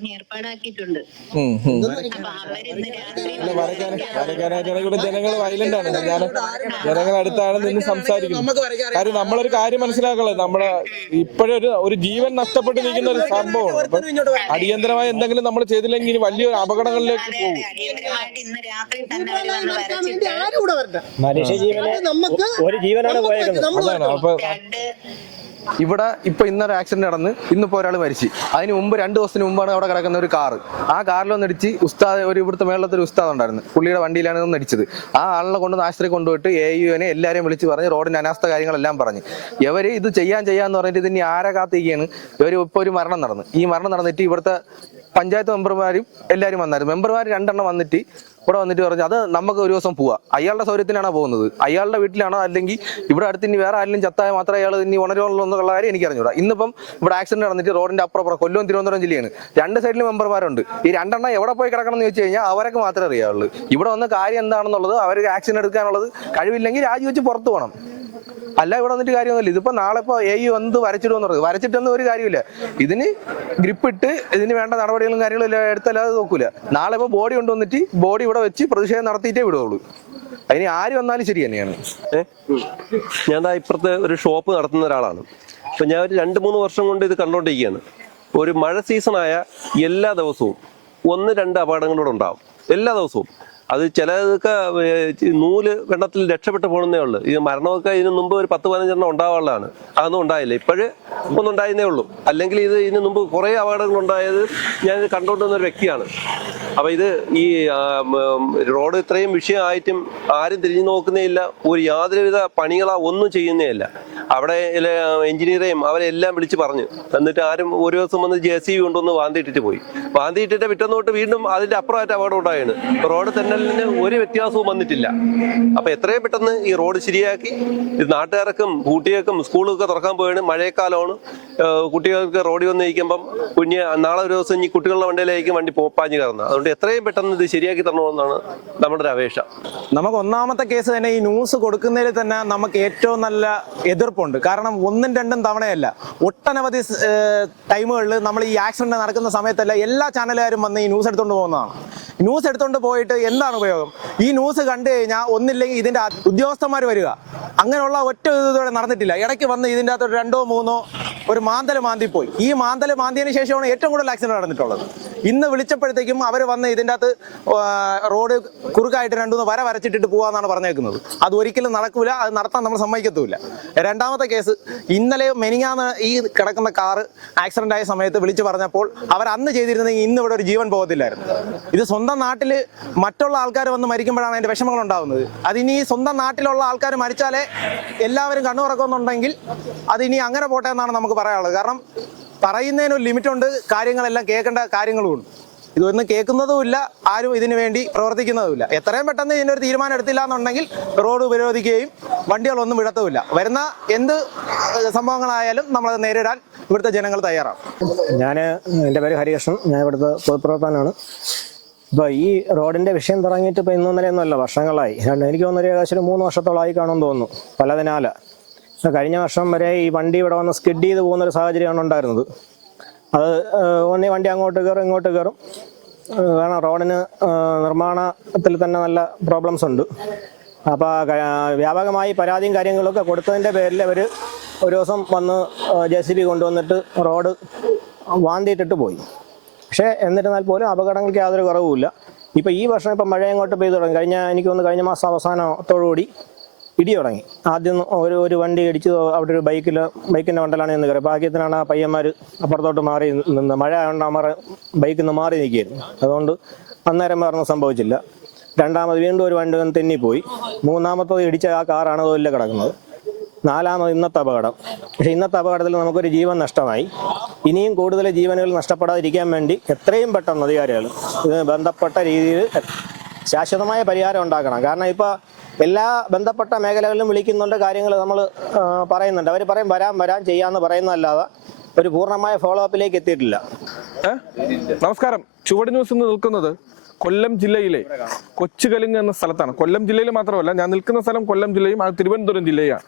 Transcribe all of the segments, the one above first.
പറഞ്ഞ് ഏർപ്പാടാക്കിയിട്ടുണ്ട്. ജനങ്ങൾ വയലന്റ് ആണ്. ഞാൻ ജനങ്ങൾ അടുത്താണ് നിന്ന് സംസാരിക്കുന്നത് കാര്യം നമ്മളൊരു കാര്യം മനസ്സിലാക്കളെ നമ്മളെ ഇപ്പോഴൊരു ഒരു ജീവൻ നഷ്ടപ്പെട്ട് നിൽക്കുന്ന ഒരു സംഭവം അടിയന്തരമായ എന്തെങ്കിലും നമ്മൾ ചെയ്തില്ലെങ്കിൽ ഇനി വലിയൊരു അപകടങ്ങളിലേക്ക് പോകും. മനുഷ്യ ജീവനെ നമുക്ക് ഒരു ജീവനാണ് പോയേക്കുന്നത്. നമ്മൾ അതാണ്. അപ്പൊ ഇവിടെ ഇപ്പൊ ഇന്നൊരു ആക്സിഡന്റ് നടന്ന് ഇന്നിപ്പോ ഒരാൾ മരിച്ചു. അതിന് മുമ്പ് രണ്ട് ദിവസത്തിന് മുമ്പാണ് അവിടെ കിടക്കുന്ന ഒരു കാറ്. ആ കാറിൽ ഒന്ന് അടിച്ച് ഉസ്താദ് ഒരു ഇവിടുത്തെ മേളത്തെ ഒരു ഉസ്താദ് ഉണ്ടായിരുന്നു. പുള്ളിയുടെ വണ്ടിയിലാണ് ഒന്ന് അടിച്ചത് ആ ആളിനെ കൊണ്ടുവന്ന് ആശുപത്രി കൊണ്ടുപോയിട്ട് എ യുവിനെ എല്ലാവരെയും വിളിച്ച് പറഞ്ഞ് റോഡിന്റെ അനാസ്ഥ കാര്യങ്ങളെല്ലാം പറഞ്ഞ്. ഇവർ ഇത് ചെയ്യാൻ ചെയ്യാന്ന് പറഞ്ഞിട്ട് ഇതിന് ആരെ കാത്തിരിക്കുകയാണ്? ഇവർ ഇപ്പൊ ഒരു മരണം നടന്നു. ഈ മരണം നടന്നിട്ട് ഇവിടുത്തെ പഞ്ചായത്ത് മെമ്പർമാരും എല്ലാരും വന്നായിരുന്നു. മെമ്പർമാർ രണ്ടെണ്ണം വന്നിട്ട് ഇവിടെ വന്നിട്ട് പറഞ്ഞു അത് നമുക്ക് ഒരു ദിവസം പോവാ. അയാളുടെ സൗകര്യത്തിനാണോ പോകുന്നത്. അയാളുടെ വീട്ടിലാണോ അല്ലെങ്കിൽ ഇവിടെ അടുത്ത് ഇനി വേറെ ആരെങ്കിലും ചത്തായ മാത്രം അയാൾ ഇനി ഉണരുള്ളൂ എന്നുള്ള കാര്യം എനിക്ക് അറിഞ്ഞൂടാ. ഇന്നിപ്പം ഇവിടെ ആക്സിഡന്റ് നടന്നിട്ട് റോഡിന്റെ അപ്പുറം കൊല്ലം തിരുവനന്തപുരം ജില്ലയാണ്. രണ്ട് സൈഡിലും മെമ്പർമാരുണ്ട്. ഈ രണ്ടെണ്ണം എവിടെ പോയി കിടക്കണം എന്ന് ചോദിച്ചു കഴിഞ്ഞാൽ അവരൊക്കെ മാത്രമേ അറിയാവുള്ളൂ. ഇവിടെ വന്ന കാര്യം എന്താണെന്നുള്ളത് അവർക്ക് ആക്സിഡന്റ് എടുക്കാനുള്ളത് കഴിവില്ലെങ്കിൽ രാജിവെച്ച് പുറത്തു പോകണം. അല്ല ഇവിടെ വന്നിട്ട് കാര്യമൊന്നുമില്ല. ഇതിപ്പോ നാളെ ഇപ്പൊ എ എന്ത് വരച്ചിടുമെന്ന് പറയുന്നത് വരച്ചിട്ടൊന്നും ഒരു കാര്യമില്ല ഇതിന് ഗ്രിപ്പ് ഇട്ട് ഇതിന് വേണ്ട നടപടികളും കാര്യങ്ങളും എല്ലാം എടുത്തല്ലാതെ നോക്കൂല. നാളെ ഇപ്പൊ ബോഡി കൊണ്ടുവന്നിട്ട് ബോഡി ഇവിടെ വെച്ച് പ്രതിഷേധം നടത്തിയിട്ടേ വിടുള്ളൂ. അതിന് ആര് വന്നാലും ശരി തന്നെയാണ്. ഞാൻ ഇപ്പുറത്ത് ഒരു ഷോപ്പ് നടത്തുന്ന ഒരാളാണ്. അപ്പൊ ഞാൻ ഒരു രണ്ട് മൂന്ന് വർഷം കൊണ്ട് ഇത് കണ്ടോണ്ടിരിക്കുകയാണ്. ഒരു മഴ സീസണായ എല്ലാ ദിവസവും ഒന്ന് രണ്ട് അപകടങ്ങളൂടെ ഉണ്ടാവും. എല്ലാ ദിവസവും. അത് ചിലതൊക്കെ നൂൽ വെള്ളത്തിൽ രക്ഷപ്പെട്ടു പോകുന്നേ ഉള്ളൂ. ഈ മരണമൊക്കെ ഇതിനു മുമ്പ് ഒരു പത്ത് പതിനഞ്ചെണ്ണം ഉണ്ടാവാനുള്ളതാണ്. അതൊന്നും ഉണ്ടായില്ല. ഇപ്പോഴ് ഒന്നുണ്ടായിരുന്നേ ഉള്ളൂ. അല്ലെങ്കിൽ ഇത് ഇതിനു മുമ്പ് കുറേ അപകടങ്ങൾ ഉണ്ടായത് ഞാൻ കണ്ടുകൊണ്ടിരുന്ന ഒരു വ്യക്തിയാണ്. അപ്പൊ ഇത് ഈ റോഡ് ഇത്രയും വിഷയമായിട്ടും ആരും തിരിഞ്ഞു നോക്കുന്നേ ഇല്ല. ഒരു യാതൊരുവിധ പണികളാ ഒന്നും ചെയ്യുന്നേയില്ല അവിടെ എഞ്ചിനീയറേയും അവരെല്ലാം വിളിച്ച് പറഞ്ഞു. എന്നിട്ട് ആരും ഒരു ദിവസം വന്ന് ജെ സി കൊണ്ടുവന്ന് വാന്തിയിട്ടിട്ട് പോയി. വാന്തിയിട്ടിട്ട് പിറ്റേന്ന് തൊട്ട് വീണ്ടും അതിന്റെ അപ്പുറമായിട്ട് അപകടം ഉണ്ടായാണ്. റോഡ് തെന്നലിന് ഒരു വ്യത്യാസവും വന്നിട്ടില്ല. അപ്പൊ എത്രയും പെട്ടെന്ന് ഈ റോഡ് ശരിയാക്കി. നാട്ടുകാർക്കും കുട്ടികൾക്കും സ്കൂളൊക്കെ തുറക്കാൻ പോയാണ് മഴക്കാലമാണ് കുട്ടികൾക്ക് റോഡിൽ വന്ന് ഇരിക്കുമ്പം കുഞ്ഞ് നാളെ ഒരു ദിവസം ഈ കുട്ടികളുടെ വണ്ടിയിലായിരിക്കും വണ്ടി പോപ്പാഞ്ഞ് കയറുന്നത് അതുകൊണ്ട് എത്രയും പെട്ടെന്ന് ഇത് ശരിയാക്കി തരണമെന്നാണ് നമ്മുടെ ഒരു അപേക്ഷ. നമുക്ക് ഒന്നാമത്തെ കേസ് തന്നെ ഈ ന്യൂസ് കൊടുക്കുന്നതിൽ തന്നെ നമുക്ക് ഏറ്റവും നല്ല എതിർപ്പുണ്ട് കാരണം ഒന്നും രണ്ടും തവണയല്ല. ഒട്ടനവധി ടൈമുകളിൽ നമ്മൾ ഈ ആക്സിഡന്റ് നടക്കുന്ന സമയത്തല്ല എല്ലാ ചാനലുകാരും വന്ന് ഈ ന്യൂസ് എടുത്തുകൊണ്ട് പോകുന്നതാണ്. ന്യൂസ് എടുത്തുകൊണ്ട് പോയിട്ട് എന്താണ് ഉപയോഗം? ഈ ന്യൂസ് കണ്ടു കഴിഞ്ഞാൽ ഒന്നില്ലെങ്കിൽ ഇതിന്റെ ഉദ്യോഗസ്ഥന്മാർ വരിക. അങ്ങനെയുള്ള ഒറ്റ ഇതോടെ നടന്നിട്ടില്ല. ഇടയ്ക്ക് വന്ന് ഇതിന്റെ അകത്ത് രണ്ടോ മൂന്നോ ഒരു മാന്തൽ മാന്തിപ്പോയി. ഈ മാന്തൽ മാന്തിയതിന് ശേഷമാണ് ഏറ്റവും കൂടുതൽ ആക്സിഡന്റ് നടന്നിട്ടുള്ളത്. ഇന്ന് വിളിച്ചപ്പോഴത്തേക്കും അവർ വന്ന് ഇതിന്റെ അകത്ത് റോഡ് കുറുക്കായിട്ട് രണ്ടുമൂന്ന് വര വരച്ചിട്ടിട്ട് പോകാമെന്നാണ് പറഞ്ഞേക്കുന്നത്. അത് ഒരിക്കലും നടക്കൂല. അത് നടത്താൻ നമ്മൾ സമ്മതിക്കത്തുമില്ല. രണ്ടാമത്തെ കേസ് ഇന്നലെ മെനിങ്ങാന്ന് ഈ കിടക്കുന്ന കാറ് ആക്സിഡന്റ് ആയ സമയത്ത് വിളിച്ചു പറഞ്ഞപ്പോൾ അവർ അന്ന് ചെയ്തിരുന്നെങ്കിൽ ഇന്ന് ഇവിടെ ഒരു ജീവൻ പോകത്തില്ലായിരുന്നു. ഇത് സ്വന്തം നാട്ടിൽ മറ്റുള്ള ആൾക്കാർ വന്ന് മരിക്കുമ്പോഴാണ് അതിന്റെ വിഷമങ്ങൾ ഉണ്ടാകുന്നത് അതിനി സ്വന്തം നാട്ടിലുള്ള ആൾക്കാർ മരിച്ചാലേ എല്ലാവരും കണ്ണുറക്കുന്നുണ്ടെങ്കിൽ അതിനി അങ്ങനെ പോട്ടെ എന്നാണ് നമുക്ക് പറയാനുള്ളത്. കാരണം പറയുന്നതിനൊരു ലിമിറ്റുണ്ട് കാര്യങ്ങളെല്ലാം കേൾക്കേണ്ട കാര്യങ്ങളുമുണ്ട്. ഇതൊന്നും കേൾക്കുന്നതുമില്ല ആരും ഇതിനു വേണ്ടി പ്രവർത്തിക്കുന്നതുമില്ല. എത്രയും പെട്ടെന്ന് ഇതിനൊരു തീരുമാനം എടുത്തില്ല എന്നുണ്ടെങ്കിൽ റോഡ് ഉപരോധിക്കുകയും വണ്ടികളൊന്നും വിടത്തുമില്ല. വരുന്ന എന്ത് സംഭവങ്ങളായാലും നമ്മളത് നേരിടാൻ ഇവിടുത്തെ ജനങ്ങൾ തയ്യാറാണ്. ഞാൻ എന്റെ പേര് ഹരികൃഷ്ണൻ. ഞാൻ ഇവിടുത്തെ പൊതുപ്രവർത്തകനാണ്. ഇപ്പോൾ ഈ റോഡിന്റെ വിഷയം തുടങ്ങിയിട്ട് ഇപ്പോൾ ഇന്നും ഇന്നലെയൊന്നും വർഷങ്ങളായി. എനിക്ക് തോന്നുന്നു ഏകദേശം ഒരു മൂന്ന് വർഷത്തോളമായി കാണുമെന്ന് തോന്നുന്നു പലതിനാല. കഴിഞ്ഞ വർഷം വരെ ഈ വണ്ടി ഇവിടെ വന്ന് സ്കിഡ് ചെയ്ത് പോകുന്ന ഒരു സാഹചര്യമാണ് ഉണ്ടായിരുന്നത്. അത് ഒന്നി വണ്ടി അങ്ങോട്ട് കയറും ഇങ്ങോട്ട് കയറും. കാരണം റോഡിന് നിർമ്മാണത്തിൽ തന്നെ നല്ല പ്രോബ്ലംസ് ഉണ്ട്. അപ്പോൾ വ്യാപകമായി പരാതിയും കാര്യങ്ങളൊക്കെ കൊടുത്തതിന്റെ പേരിൽ അവർ ഒരു ദിവസം വന്ന് ജെ സി ബി കൊണ്ടുവന്നിട്ട് റോഡ് വാന്തിയിട്ടിട്ട് പോയി. പക്ഷേ എന്നിരുന്നാൽ പോലും അപകടങ്ങൾക്ക് യാതൊരു കുറവുമില്ല. ഇപ്പോൾ ഈ വർഷം ഇപ്പം മഴ അങ്ങോട്ട് പെയ്തു തുടങ്ങി. കഴിഞ്ഞ എനിക്ക് തോന്നുന്നു കഴിഞ്ഞ മാസം അവസാനത്തോടുകൂടി ഇടി തുടങ്ങി ആദ്യം ഒരു ഒരു വണ്ടി ഇടിച്ചു അവിടെ ഒരു ബൈക്കിൽ ബൈക്കിന്റെ വണ്ടലാണ് എന്ന് കയറി. ഭാഗ്യത്തിനാണ് ആ പയ്യന്മാർ അപ്പുറത്തോട്ട് മാറി നിന്ന്. മഴ ആയതുകൊണ്ട് ആ ബൈക്കിൽ നിന്ന് മാറി നിൽക്കുകയായിരുന്നു. അതുകൊണ്ട് അന്നേരം വേറൊന്നും സംഭവിച്ചില്ല. രണ്ടാമത് വീണ്ടും ഒരു വണ്ടി വന്ന് തെന്നിപ്പോയി. മൂന്നാമത്തത് ഇടിച്ച ആ കാറാണ് തൊഴിൽ കിടക്കുന്നത്. നാലാമത് ഇന്നത്തെ അപകടം. പക്ഷേ ഇന്നത്തെ അപകടത്തിൽ നമുക്കൊരു ജീവൻ നഷ്ടമായി. ഇനിയും കൂടുതൽ ജീവനുകൾ നഷ്ടപ്പെടാതിരിക്കാൻ വേണ്ടി എത്രയും പെട്ടെന്ന് അധികാരികൾ ബന്ധപ്പെട്ട രീതിയിൽ ശാശ്വതമായ പരിഹാരം ഉണ്ടാക്കണം. കാരണം ഇപ്പോൾ എല്ലാ ബന്ധപ്പെട്ട മേഖലകളിലും വിളിക്കുന്നുണ്ട് കാര്യങ്ങൾ നമ്മൾ പറയുന്നുണ്ട് അവർ പറയും വരാം വരാം ചെയ്യാമെന്ന് പറയുന്നതല്ലാതെ ഒരു പൂർണമായ ഫോളോ അപ്പിലേക്ക് എത്തിയിട്ടില്ല? നമസ്കാരം. ചുവട് ന്യൂസ് ഇന്ന് നിൽക്കുന്നത് കൊല്ലം ജില്ലയിലെ കൊച്ചുകലിങ് എന്ന സ്ഥലത്താണ്. കൊല്ലം ജില്ലയിൽ മാത്രമല്ല ഞാൻ നിൽക്കുന്ന സ്ഥലം കൊല്ലം ജില്ലയും അത് തിരുവനന്തപുരം ജില്ലയാണ്.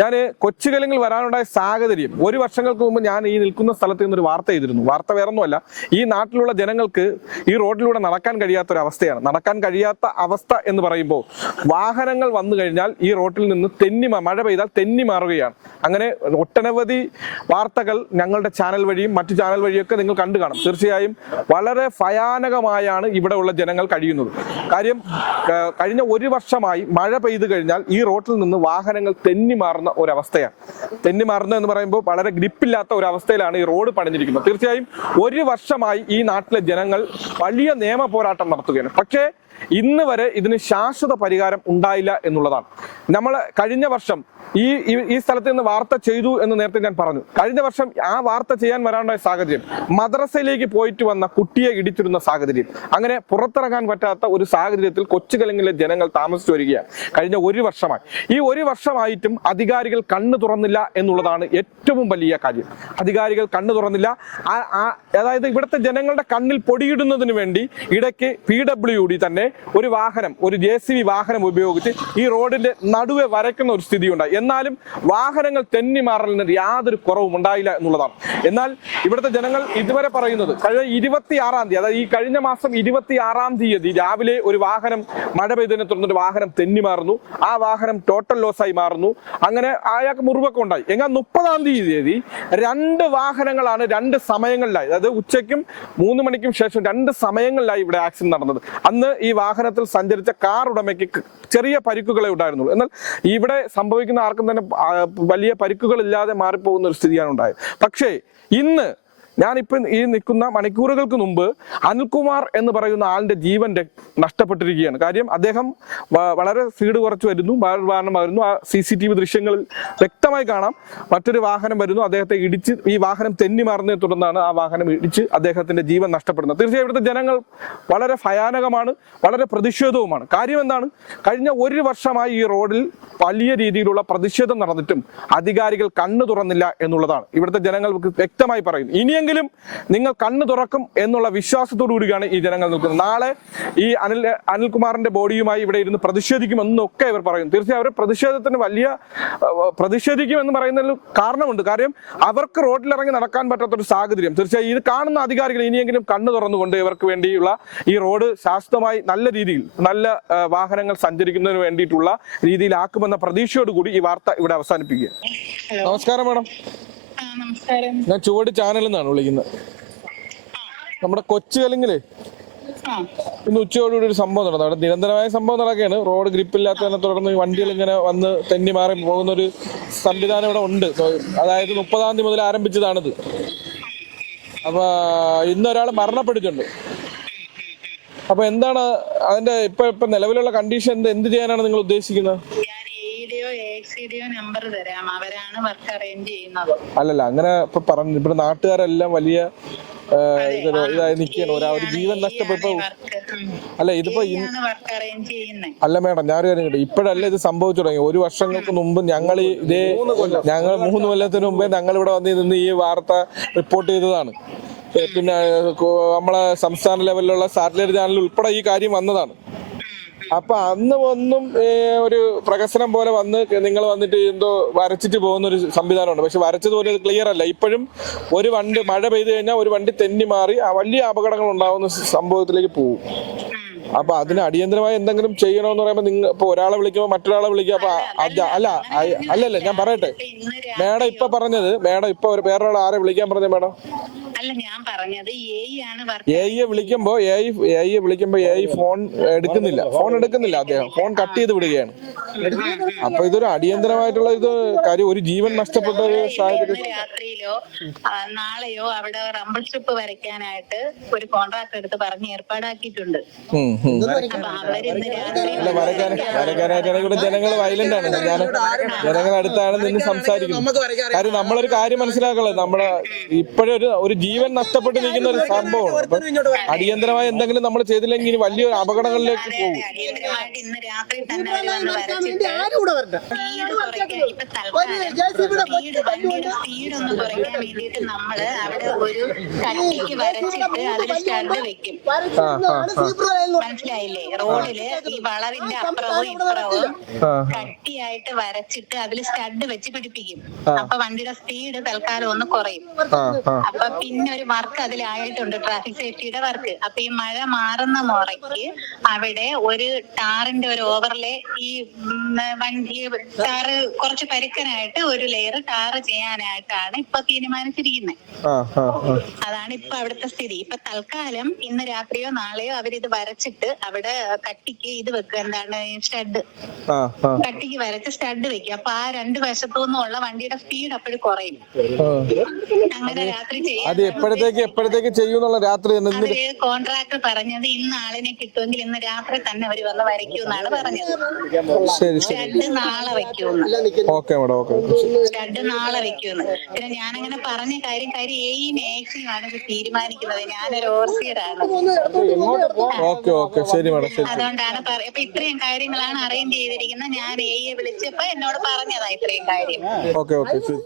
ഞാൻ കൊച്ചുകലിങ്ങിൽ വരാനുണ്ടായ സാഹചര്യം ഒരു വർഷങ്ങൾക്ക് മുമ്പ് ഞാൻ ഈ നിൽക്കുന്ന സ്ഥലത്ത് നിന്നൊരു വാർത്ത ചെയ്തിരുന്നു. വാർത്ത വേറൊന്നുമല്ല ഈ നാട്ടിലുള്ള ജനങ്ങൾക്ക് ഈ റോഡിലൂടെ നടക്കാൻ കഴിയാത്ത ഒരു അവസ്ഥയാണ് നടക്കാൻ കഴിയാത്ത അവസ്ഥ എന്ന് പറയുമ്പോൾ വാഹനങ്ങൾ വന്നു കഴിഞ്ഞാൽ ഈ റോഡിൽ നിന്ന് തെന്നി മഴ പെയ്താൽ തെന്നി മാറുകയാണ്. അങ്ങനെ ഒട്ടനവധി വാർത്തകൾ ഞങ്ങളുടെ ചാനൽ വഴിയും മറ്റു ചാനൽ വഴിയൊക്കെ നിങ്ങൾ കണ്ടു കാണും തീർച്ചയായും വളരെ ഭയാനകമായാണ് ഇവിടെ ഉള്ള ജനങ്ങൾ കഴിയുന്നത്. കാര്യം കഴിഞ്ഞ ഒരു വർഷമായി മഴ പെയ്തു കഴിഞ്ഞാൽ ഈ റോട്ടിൽ നിന്ന് വാഹനങ്ങൾ തെന്നി മാറുന്ന ഒരവസ്ഥയാണ്. തെന്നി മാറുന്ന എന്ന് പറയുമ്പോൾ വളരെ ഗ്രിപ്പില്ലാത്ത ഒരു അവസ്ഥയിലാണ് ഈ റോഡ് പണിഞ്ഞിരിക്കുന്നത്. തീർച്ചയായും ഒരു വർഷമായി ഈ നാട്ടിലെ ജനങ്ങൾ വലിയ നിയമ പോരാട്ടം നടത്തുകയാണ്. പക്ഷേ ഇന്ന് വരെ ഇതിന് ശാശ്വത പരിഹാരം ഉണ്ടായില്ല എന്നുള്ളതാണ്. നമ്മൾ കഴിഞ്ഞ വർഷം ഈ ഈ- സ്ഥലത്ത് നിന്ന് വാർത്ത ചെയ്തു എന്ന് നേരത്തെ ഞാൻ പറഞ്ഞു. കഴിഞ്ഞ വർഷം ആ വാർത്ത ചെയ്യാൻ വരാനുള്ള സാഹചര്യം മദ്രസയിലേക്ക് പോയിട്ട് വന്ന കുട്ടിയെ ഇടിച്ചിരുന്ന സാഹചര്യം. അങ്ങനെ പുറത്തിറങ്ങാൻ പറ്റാത്ത ഒരു സാഹചര്യത്തിൽ കൊച്ചുകലങ്ങിലെ ജനങ്ങൾ താമസിച്ചു വരികയാണ്. കഴിഞ്ഞ ഒരു വർഷമായി. ഈ ഒരു വർഷമായിട്ടും അധികാരികൾ കണ്ണു തുറന്നില്ല എന്നുള്ളതാണ് ഏറ്റവും വലിയ കാര്യം. അധികാരികൾ കണ്ണു തുറന്നില്ല. അതായത് ഇവിടുത്തെ ജനങ്ങളുടെ കണ്ണിൽ പൊടിയിടുന്നതിന് വേണ്ടി ഇടയ്ക്ക് പി ഡബ്ല്യു ഡി തന്നെ ഒരു വാഹനം ഒരു ജെ വാഹനം ഉപയോഗിച്ച് ഈ റോഡിന്റെ നടുവെ വരയ്ക്കുന്ന ഒരു സ്ഥിതി ഉണ്ടായി എന്നാലും വാഹനങ്ങൾ തെന്നി മാറലിന് യാതൊരു കുറവും ഉണ്ടായില്ല എന്നുള്ളതാണ്. എന്നാൽ ഇവിടുത്തെ ജനങ്ങൾ ഇതുവരെ പറയുന്നത് കഴിഞ്ഞ ഇരുപത്തി ആറാം തീയതി അതായത് ഈ കഴിഞ്ഞ മാസം ഇരുപത്തി ആറാം തീയതി രാവിലെ ഒരു വാഹനം മഴ പെയ്തതിനെ തുടർന്ന് ഒരു വാഹനം തെന്നി മാറുന്നു. ആ വാഹനം ടോട്ടൽ ലോസ് ആയി മാറുന്നു. അങ്ങനെ അയാൾക്ക് മുറിവൊക്കെ ഉണ്ടായി. എന്നാൽ മുപ്പതാം തീയതി രണ്ട് വാഹനങ്ങളാണ് രണ്ട് സമയങ്ങളിലായി. അതായത് ഉച്ചയ്ക്കും മൂന്ന് മണിക്കും ശേഷം രണ്ട് സമയങ്ങളിലായി ഇവിടെ ആക്സിഡന്റ് നടന്നത്. അന്ന് ഈ വാഹനത്തിൽ സഞ്ചരിച്ച കാർ ഉടമയ്ക്ക് ചെറിയ പരിക്കുകളെ ഉണ്ടായിരുന്നുള്ളൂ. എന്നാൽ ഇവിടെ സംഭവിക്കുന്ന ആർക്കും തന്നെ വലിയ പരിക്കുകൾ ഇല്ലാതെ മാറിപ്പോകുന്ന ഒരു സ്ഥിതിയാണ് ഉണ്ടായത്. പക്ഷേ ഇന്ന് ഞാനിപ്പോ ഈ നിൽക്കുന്ന മണിക്കൂറുകൾക്ക് മുമ്പ് അനിൽകുമാർ എന്ന് പറയുന്ന ആളിന്റെ ജീവൻ നഷ്ടപ്പെട്ടിരിക്കുകയാണ്. കാര്യം അദ്ദേഹം വളരെ സ്പീഡ് കുറച്ച് വരുന്നു വാഹനം വരുന്നു ആ സി സി ടി വി ദൃശ്യങ്ങളിൽ വ്യക്തമായി കാണാം മറ്റൊരു വാഹനം വരുന്നു അദ്ദേഹത്തെ ഇടിച്ച് ഈ വാഹനം തെന്നി മാറുന്നതിനെ തുടർന്നാണ് ആ വാഹനം ഇടിച്ച് അദ്ദേഹത്തിന്റെ ജീവൻ നഷ്ടപ്പെടുന്നത്. തീർച്ചയായും ഇവിടുത്തെ ജനങ്ങൾ വളരെ ഭയാനകമാണ് വളരെ പ്രതിഷേധവുമാണ്. കാര്യം എന്താണ്? കഴിഞ്ഞ ഒരു വർഷമായി ഈ റോഡിൽ വലിയ രീതിയിലുള്ള പ്രതിഷേധം നടന്നിട്ടും അധികാരികൾ കണ്ണു തുറന്നില്ല എന്നുള്ളതാണ്. ഇവിടുത്തെ ജനങ്ങൾ വ്യക്തമായി പറയുന്നു. ഇനിയെങ്കിലും നിങ്ങൾ കണ്ണു തുറക്കും എന്നുള്ള വിശ്വാസത്തോടു കൂടിയാണ് ഈ ജനങ്ങൾ നിൽക്കുന്നത്. നാളെ ഈ അനിൽ അനിൽകുമാറിന്റെ ബോഡിയുമായി ഇവിടെ ഇരുന്ന് പ്രതിഷേധിക്കുമെന്നൊക്കെ ഇവർ പറയുന്നു. തീർച്ചയായും അവർ പ്രതിഷേധത്തിന് വലിയ പ്രതിഷേധിക്കുമെന്ന് പറയുന്നതിൽ കാരണമുണ്ട്. കാര്യം അവർക്ക് റോഡിലിറങ്ങി നടക്കാൻ പറ്റാത്ത ഒരു സാഹചര്യം. തീർച്ചയായും ഇത് കാണുന്ന അധികാരികൾ ഇനിയെങ്കിലും കണ്ണു തുറന്നുകൊണ്ട് ഇവർക്ക് വേണ്ടിയുള്ള ഈ റോഡ് ശാസ്ത്രമായി നല്ല രീതിയിൽ നല്ല വാഹനങ്ങൾ സഞ്ചരിക്കുന്നതിന് വേണ്ടിയിട്ടുള്ള രീതിയിലാക്കുമെന്ന പ്രതീക്ഷയോടുകൂടി ഈ വാർത്ത ഇവിടെ അവസാനിപ്പിക്കുക നമസ്കാരം മാഡം. നമസ്കാരം. ഞാൻ ചുവട് ചാനലിൽ നിന്നാണ് വിളിക്കുന്നത്. നമ്മുടെ കൊച്ചു കലിങ്ങിലേ ഇന്ന് ഉച്ചയോടുകൂടി ഒരു സംഭവം നടന്നു. അവിടെ നിരന്തരമായ സംഭവം നടക്കുകയാണ്. റോഡ് ഗ്രിപ്പില്ലാത്തതിനെ തുടർന്ന് വണ്ടികൾ ഇങ്ങനെ വന്ന് തെന്നി മാറി പോകുന്ന ഒരു സംവിധാനം ഇവിടെ ഉണ്ട്. അതായത് മുപ്പതാം തീയതി മുതൽ ആരംഭിച്ചതാണിത്. അപ്പൊ ഇന്ന് ഒരാൾ മരണപ്പെട്ടിട്ടുണ്ട്. അപ്പൊ എന്താണ് അതിന്റെ ഇപ്പൊ ഇപ്പൊ നിലവിലുള്ള കണ്ടീഷൻ എന്ത് എന്ത് ചെയ്യാനാണ് നിങ്ങൾ ഉദ്ദേശിക്കുന്നത്? എക്സിഡിയോ നമ്പർ തരാം. അവരാണ് വർക്ക് അറേഞ്ച് ചെയ്യുന്നത്. അല്ലല്ല അങ്ങനെ ഇപ്പൊ പറഞ്ഞു ഇവിടെ നാട്ടുകാരെല്ലാം വലിയ ഇതായി നിൽക്കുകയാണ് ഒരാ ഒരു ജീവൻ നഷ്ടപ്പെട്ടു അല്ല ഇതിപ്പോ ഇന്ന് വർക്ക് അറേഞ്ച് ചെയ്യുന്നത് അല്ല മേഡം ഞാനൊരു കാര്യം കേട്ടു ഇപ്പോഴല്ല ഇത് സംഭവിച്ചു തുടങ്ങി? ഒരു വർഷങ്ങൾക്ക് മുമ്പ് ഞങ്ങൾ ഈ ഇതേ ഞങ്ങൾ മൂന്ന് കൊല്ലത്തിന് മുമ്പേ ഞങ്ങൾ ഇവിടെ വന്ന് നിന്ന് ഈ വാർത്ത റിപ്പോർട്ട് ചെയ്തതാണ്. പിന്നെ നമ്മളെ സംസ്ഥാന ലെവലിലുള്ള സാറ്റലൈറ്റ് ചാനൽ ഉൾപ്പെടെ ഈ കാര്യം വന്നതാണ്. അപ്പൊ അന്ന് ഒന്നും ഒരു പ്രകസനം പോലെ വന്ന് നിങ്ങൾ വന്നിട്ട് എന്തോ വരച്ചിട്ട് പോകുന്ന ഒരു സംവിധാനമുണ്ട്. പക്ഷെ വരച്ചതുപോലെ ക്ലിയർ അല്ല. ഇപ്പോഴും ഒരു വണ്ടി മഴ പെയ്തു കഴിഞ്ഞാൽ ഒരു വണ്ടി തെന്നി മാറി ആ വലിയ അപകടങ്ങൾ ഉണ്ടാവുന്ന സംഭവത്തിലേക്ക് പോകും അപ്പൊ അതിന് അടിയന്തരമായി എന്തെങ്കിലും ചെയ്യണമെന്ന് പറയുമ്പോ നിങ്ങൾ ഇപ്പൊ ഒരാളെ വിളിക്കുമ്പോൾ മറ്റൊരാളെ വിളിക്കുക. അപ്പൊ അല്ല അല്ലല്ലേ ഞാൻ പറയട്ടെ. മേഡം ഇപ്പൊ പറഞ്ഞത് മേഡം ഇപ്പൊ വേറൊരാൾ ആരെ വിളിക്കാൻ പറഞ്ഞത് മേഡം. അല്ല ഞാൻ പറഞ്ഞത് ആണ് വർക്ക് എ ഐയെ വിളിക്കുമ്പോ എഐ ഐ എ വിളിക്കുമ്പോ എഐ ഫോൺ എടുക്കുന്നില്ല. ഫോൺ എടുക്കുന്നില്ല അദ്ദേഹം. ഫോൺ കട്ട് ചെയ്ത് വിടുകയാണ്. അപ്പൊ ഇതൊരു അടിയന്തരമായിട്ടുള്ള ഇത് കാര്യം. ഒരു ജീവൻ നഷ്ടപ്പെട്ട ഒരു സാഹചര്യം. രാത്രിയിലോ നാളെയോ അവിടെ റംബിൾ സ്ട്രിപ്പ് വരയ്ക്കാനായിട്ട് ഒരു കോൺട്രാക്ട് എടുത്ത് പറഞ്ഞ് ഏർപ്പാടാക്കിയിട്ടുണ്ട്. ഇവിടെ ജനങ്ങൾ വയലന്റ് ആണ്. ഞാൻ ജനങ്ങൾ അടുത്താണ് നിന്ന് സംസാരിക്കുന്നത് കാര്യം നമ്മളൊരു കാര്യം മനസ്സിലാക്കളെ നമ്മളെ ഇപ്പോഴൊരു ഒരു ജീവൻ നഷ്ടപ്പെട്ട് നിൽക്കുന്ന ഒരു സംഭവം അടിയന്തരമായ എന്തെങ്കിലും നമ്മൾ ചെയ്തില്ലെങ്കിൽ ഇനി വലിയൊരു അപകടങ്ങളിലേക്ക് പോകും. കുറയ്ക്കാൻ വേണ്ടിയിട്ട് നമ്മൾ അവിടെ ഒരു കട്ടിക്ക് വരച്ചിട്ട് അതിൽ സ്റ്റഡ് വെക്കും. മനസ്സിലായില്ലേ? റോഡിൽ ഈ വളവിന്റെ അപ്പുറവും ഇപ്പുറവും ആ. കട്ടിയായിട്ട് വരച്ചിട്ട് അതിൽ സ്റ്റഡ് വെച്ച് പിടിപ്പിക്കും. അപ്പൊ വണ്ടിയുടെ സ്പീഡ് തൽക്കാലം ഒന്ന് കുറയും. അപ്പൊ പിന്നെ ഒരു വർക്ക് അതിലായിട്ടുണ്ട്. ട്രാഫിക് സേഫ്റ്റിയുടെ വർക്ക് അപ്പൊ ഈ മഴ മാറുന്ന മുറയ്ക്ക് അവിടെ ഒരു ടാറിന്റെ ഒരു ഓവർലേ ഈ വണ്ടി ടാറ് കുറച്ച് പരുക്കനായിട്ട് ഒരു ലെയർ ടാറ് ചെയ്യാനായിട്ടാണ് ഇപ്പൊ തീരുമാനിച്ചിരിക്കുന്നത് ആ ആ ആ. അതാണ് ഇപ്പൊ അവിടുത്തെ സ്ഥിതി. ഇപ്പൊ തൽക്കാലം ഇന്ന് രാത്രിയോ നാളെയോ അവരിത് വരച്ചിട്ട് അവിടെ കട്ടിക്ക് ഇത് വെക്കുക എന്താണ് സ്റ്റഡ് കട്ടിക്ക് വരച്ച് സ്റ്റഡ് വെക്കുക അപ്പൊ ആ രണ്ട് വശത്തു നിന്നുള്ള വണ്ടിയുടെ സ്പീഡ് അപ്പോഴും കുറയും. അങ്ങനെ രാത്രി ചെയ്യാൻ അത് എപ്പോഴത്തേക്ക് എപ്പോഴത്തേക്ക് ചെയ്യുന്നുള്ള രാത്രി തന്നെ അവർ കോൺട്രാക്ടർ പറഞ്ഞത് ഇന്ന് ആളിനെ കിട്ടുമെങ്കിൽ ഇന്ന് രാത്രി തന്നെ അവർ വന്ന് വരയ്ക്കൂന്നാണ് പറഞ്ഞത്. ശരി ശരി. രണ്ട് നാളെ വെക്കൂന്ന് ഓക്കെ മാഡം ഓക്കെ രണ്ട് നാളെ വെക്കൂന്ന് പിന്നെ ഞാനങ്ങനെ പറഞ്ഞ കാര്യം കാര്യം ഏയും ആണ് ഇത് തീരുമാനിക്കുന്നത്. ഞാനൊരു ഓർസിയറാണ് ഓക്കെ ഓക്കെ ശരി മാഡം ശരി അതുകൊണ്ടാണ് പറ- അപ്പൊ ഇത്രയും കാര്യങ്ങളാണ് അറേഞ്ച് ചെയ്തിരിക്കുന്നത്. ഞാൻ എയെ വിളിച്ചപ്പോ എന്നോട് പറഞ്ഞതാ ഇത്രയും കാര്യം. ഓക്കെ ഓക്കെ ശരി.